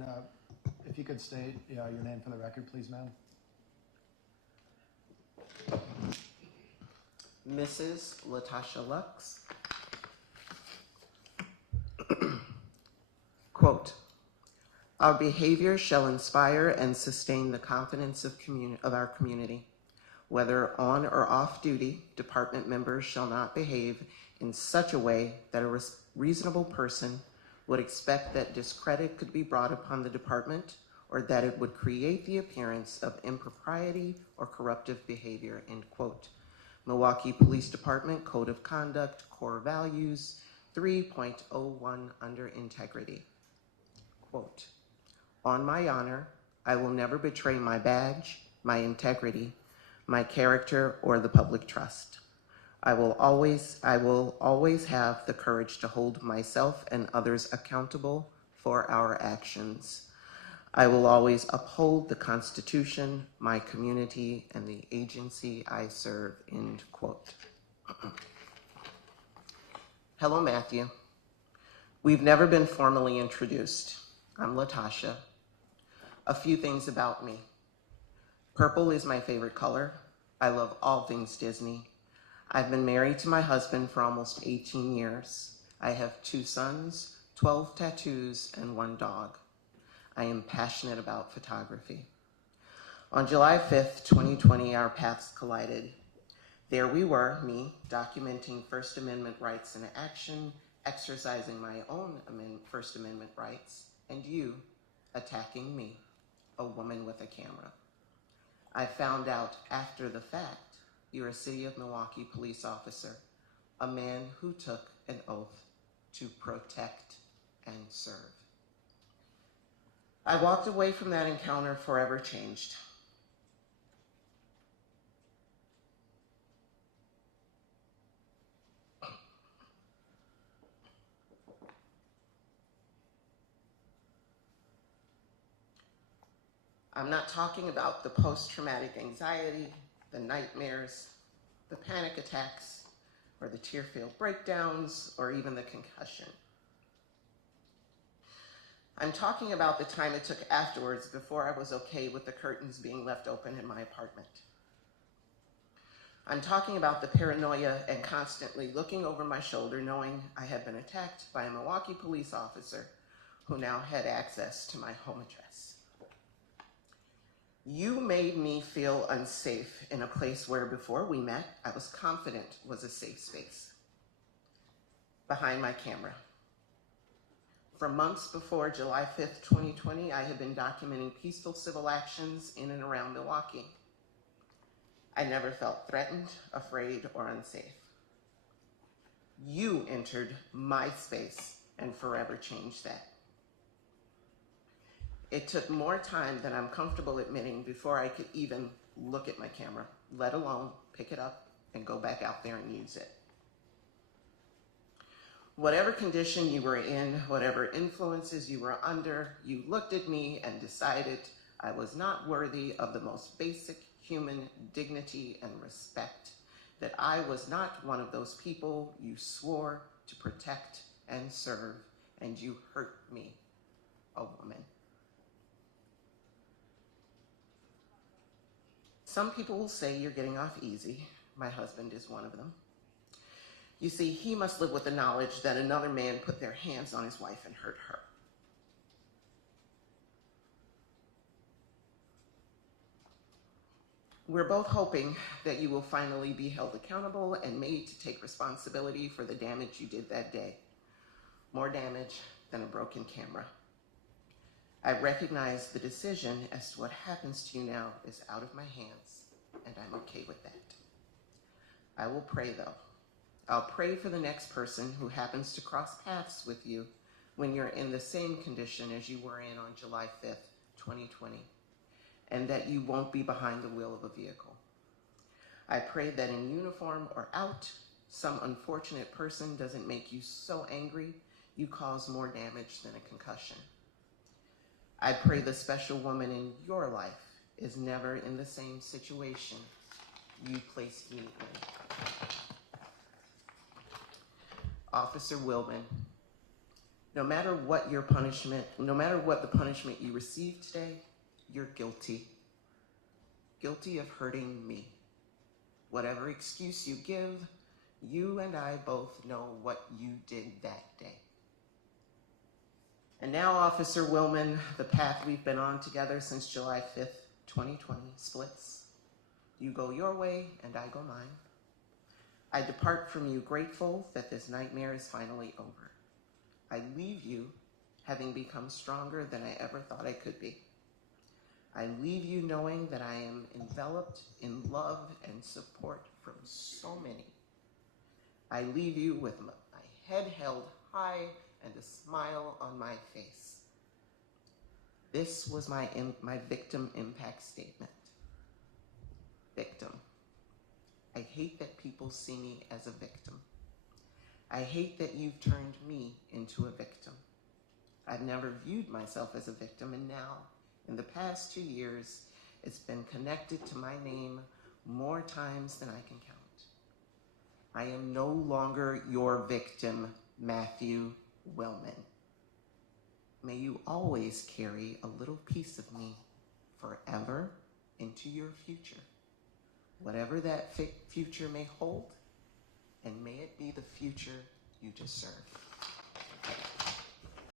And if you could state your name for the record, please, ma'am. Mrs. LaTasha Lux. Quote, "Our behavior shall inspire and sustain the confidence of our community. Whether on or off duty, department members shall not behave in such a way that a reasonable person would expect that discredit could be brought upon the department or that it would create the appearance of impropriety or corruptive behavior," end quote. Milwaukee Police Department Code of Conduct, Core Values 3.01 under Integrity. Quote, "On my honor, I will never betray my badge, my integrity, my character, or the public trust. I will always have the courage to hold myself and others accountable for our actions. I will always uphold the Constitution, my community, and the agency I serve," end quote. Hello, Matthew. We've never been formally introduced. I'm LaTasha. A few things about me. Purple is my favorite color. I love all things Disney. I've been married to my husband for almost 18 years. I have 2 sons, 12 tattoos, and 1 dog. I am passionate about photography. On July 5th, 2020, our paths collided. There we were, me, documenting First Amendment rights in action, exercising my own First Amendment rights, and you attacking me, a woman with a camera. I found out after the fact you're a City of Milwaukee police officer, a man who took an oath to protect and serve. I walked away from that encounter forever changed. I'm not talking about the post-traumatic anxiety, the nightmares, the panic attacks, or the tear-filled breakdowns, or even the concussion. I'm talking about the time it took afterwards before I was okay with the curtains being left open in my apartment. I'm talking about the paranoia and constantly looking over my shoulder knowing I had been attacked by a Milwaukee police officer who now had access to my home address. You made me feel unsafe in a place where before we met, I was confident was a safe space. Behind my camera. For months before July 5th, 2020, I had been documenting peaceful civil actions in and around Milwaukee. I never felt threatened, afraid, or unsafe. You entered my space and forever changed that. It took more time than I'm comfortable admitting before I could even look at my camera, let alone pick it up and go back out there and use it. Whatever condition you were in, whatever influences you were under, you looked at me and decided I was not worthy of the most basic human dignity and respect, that I was not one of those people you swore to protect and serve, and you hurt me, a woman. Some people will say you're getting off easy. My husband is one of them. You see, he must live with the knowledge that another man put their hands on his wife and hurt her. We're both hoping that you will finally be held accountable and made to take responsibility for the damage you did that day. More damage than a broken camera. I recognize the decision as to what happens to you now is out of my hands, and I'm okay with that. I will pray, though. I'll pray for the next person who happens to cross paths with you when you're in the same condition as you were in on July 5th, 2020, and that you won't be behind the wheel of a vehicle. I pray that in uniform or out, some unfortunate person doesn't make you so angry you cause more damage than a concussion. I pray the special woman in your life is never in the same situation you placed me in. Officer Willmann, No matter what your punishment, no matter what the punishment you receive today, you're guilty. Guilty of hurting me. Whatever excuse you give, you and I both know what you did that day. And now, Officer Willmann, the path we've been on together since July 5th, 2020 splits. You go your way and I go mine. I depart from you grateful that this nightmare is finally over. I leave you having become stronger than I ever thought I could be. I leave you knowing that I am enveloped in love and support from so many. I leave you with my head held high and a smile on my face. This was my victim impact statement. Victim. I hate that people see me as a victim. I hate that you've turned me into a victim. I've never viewed myself as a victim, and now, in the past 2 years, it's been connected to my name more times than I can count. I am no longer your victim, Matthew Willmann. May you always carry a little piece of me forever into your future, whatever that future may hold, and may it be the future you deserve.